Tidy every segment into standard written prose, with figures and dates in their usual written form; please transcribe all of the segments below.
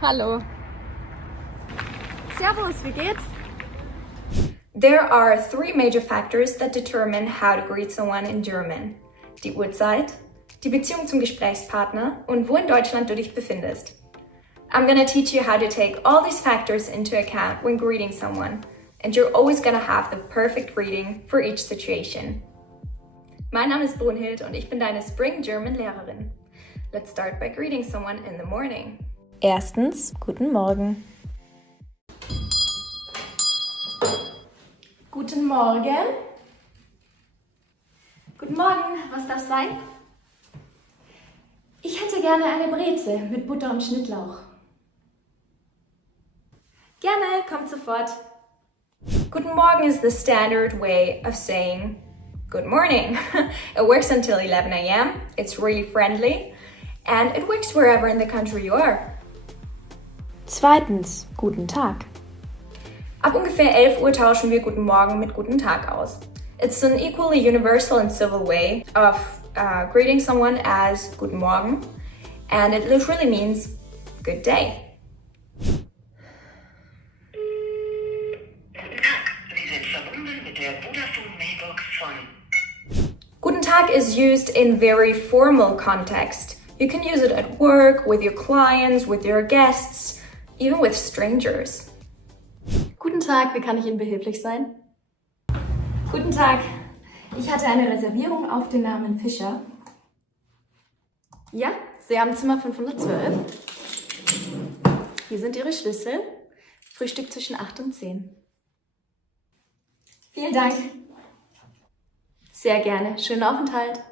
Hallo. Servus, wie geht's? There are three major factors that determine how to greet someone in German. Die Uhrzeit, die Beziehung zum Gesprächspartner und wo in Deutschland du dich befindest. I'm gonna teach you how to take all these factors into account when greeting someone, and you're always gonna have the perfect greeting for each situation. Mein Name ist Brunhild und ich bin deine Spring German Lehrerin. Let's start by greeting someone in the morning. Erstens, Guten Morgen. Guten Morgen. Guten Morgen, was darf sein? Ich hätte gerne eine Breze mit Butter und Schnittlauch. Gerne, kommt sofort. Guten Morgen is the standard way of saying good morning. It works until 11 a.m. It's really friendly and it works wherever in the country you are. Zweitens, Guten Tag. Ab ungefähr 11 Uhr tauschen wir Guten Morgen mit Guten Tag aus. It's an equally universal and civil way of greeting someone as Guten Morgen, and it literally means good day. Guten Tag, Sie sind verbunden mit der Vodafone Mailbox von. Guten Tag is used in very formal context. You can use it at work, with your clients, with your guests, even with strangers. Guten Tag, wie kann ich Ihnen behilflich sein? Guten Tag, ich hatte eine Reservierung auf den Namen Fischer. Ja, Sie haben Zimmer 512. Hier sind Ihre Schlüssel. Frühstück zwischen 8 und 10. Vielen Dank. Sehr gerne. Schönen Aufenthalt.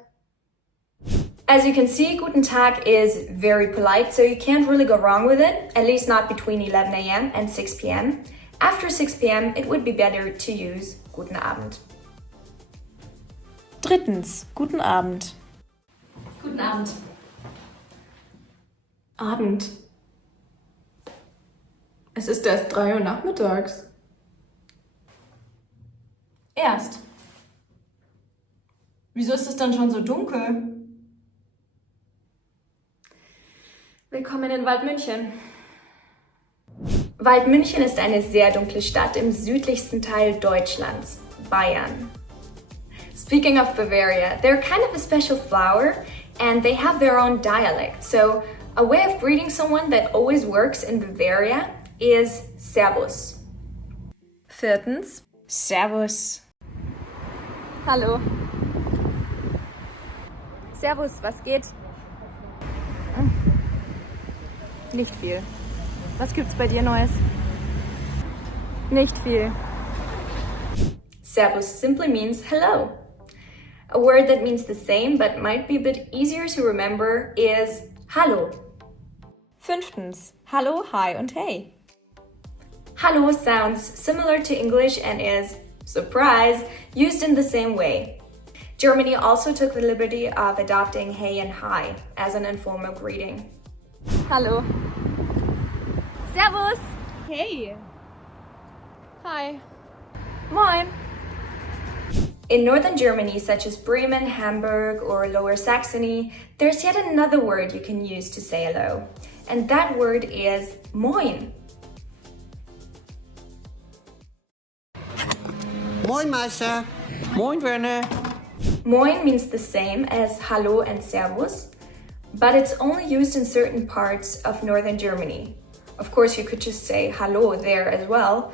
As you can see, Guten Tag is very polite, so you can't really go wrong with it, at least not between 11 a.m. and 6 p.m. After 6 p.m., it would be better to use Guten Abend. Drittens, Guten Abend. Guten Abend. Abend. Es ist erst 3 Uhr nachmittags. Erst. Wieso ist es dann schon so dunkel? Willkommen in Waldmünchen. Waldmünchen ist eine sehr dunkle Stadt im südlichsten Teil Deutschlands, Bayern. Speaking of Bavaria, they're kind of a special flower and they have their own dialect. So a way of greeting someone that always works in Bavaria is Servus. Viertens, Servus. Hallo. Servus, was geht? Nicht viel. Was gibt's bei dir Neues? Nicht viel. Servus simply means hello. A word that means the same but might be a bit easier to remember is Hallo. Fünftens, Hallo, Hi und Hey. Hallo sounds similar to English and is, surprise, used in the same way. Germany also took the liberty of adopting hey and hi as an informal greeting. Hallo. Servus. Hey. Hi. Moin. In northern Germany, such as Bremen, Hamburg, or Lower Saxony, there's yet another word you can use to say hello, and that word is Moin. Moin Meister. Moin, Werner. Moin means the same as Hallo and Servus, but it's only used in certain parts of northern Germany. Of course, you could just say Hallo there as well,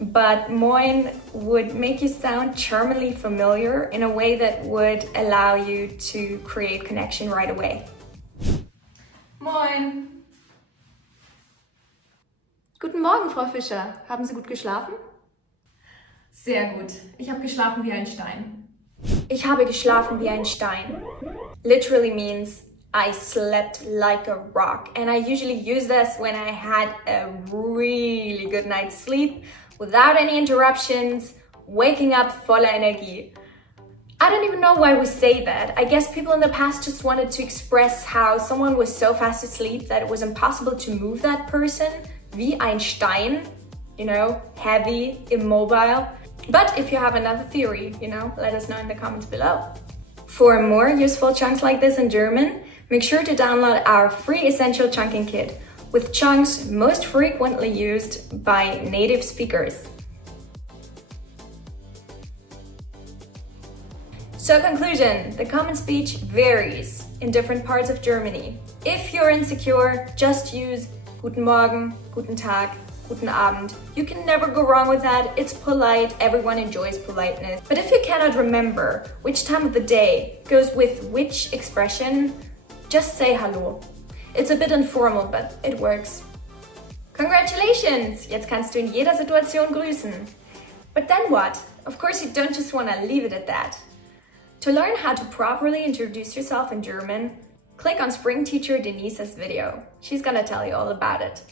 but Moin would make you sound charmingly familiar in a way that would allow you to create connection right away. Moin. Guten Morgen, Frau Fischer. Haben Sie gut geschlafen? Sehr gut. Ich habe geschlafen wie ein Stein. Ich habe geschlafen wie ein Stein. Literally means I slept like a rock, and I usually use this when I had a really good night's sleep without any interruptions, waking up voller Energie. I don't even know why we say that. I guess people in the past just wanted to express how someone was so fast asleep that it was impossible to move that person, wie ein Stein, heavy, immobile. But if you have another theory, let us know in the comments below. For more useful chunks like this in German, make sure to download our free Essential Chunking Kit. with chunks most frequently used by native speakers. So conclusion, the common speech varies in different parts of Germany. If you're insecure, just use Guten Morgen, Guten Tag, Guten Abend. You can never go wrong with that. It's polite, everyone enjoys politeness. But if you cannot remember which time of the day goes with which expression, just say Hallo. It's a bit informal, but it works. Congratulations! Jetzt kannst du in jeder Situation grüßen. But then what? Of course you don't just want to leave it at that. To learn how to properly introduce yourself in German, click on Spring Teacher Denise's video. She's gonna tell you all about it.